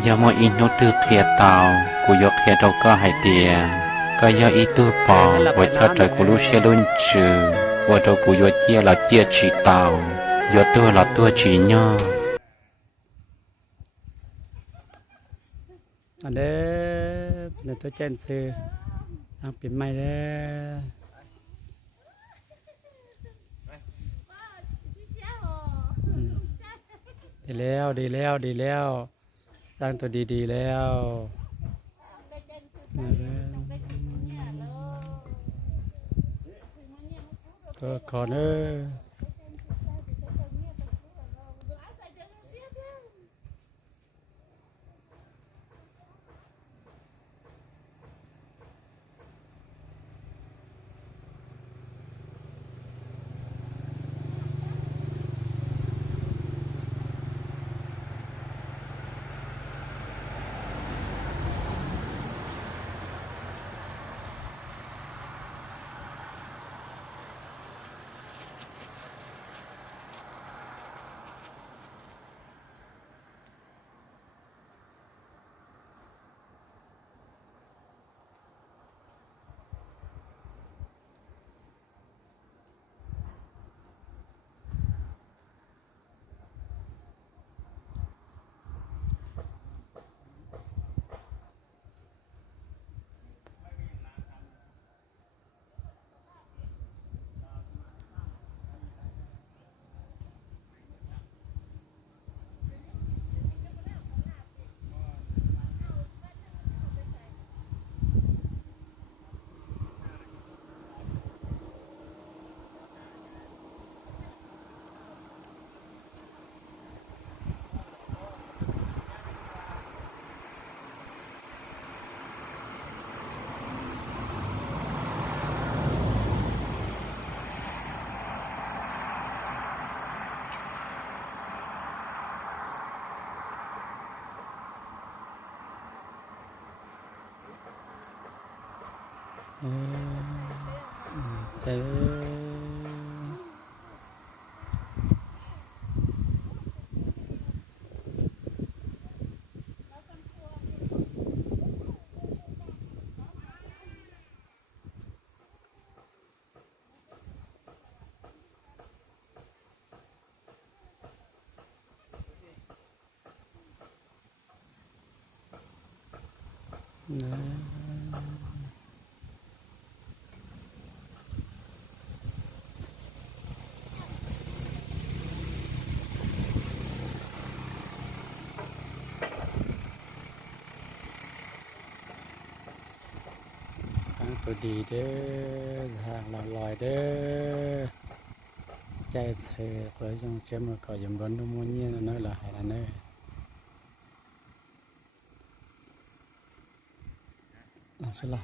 giờ mọi in nốt tư thiệt tàu của gió thiệt đâu có hai tiền có giờ ít tư bỏ và cho trời của lúc xe luôn trừ và đâu của gió chia là chia chỉ tàu gió tư là tư chỉ nhớอันเด้อเป็นตัวเจนซื้อทางปีใหม่เด้อดีแล้วดีแล้วดีแล้วสร้างตัวดีๆแล้วก็ขอเด้อใจตัวดีเด้อทางเราลอยเด้อใจเสือก็ยังเชื่อมันก็ยังร้อนนุ่มเงี้ยนั่นแหละหายแล้วเนอะใช่ละ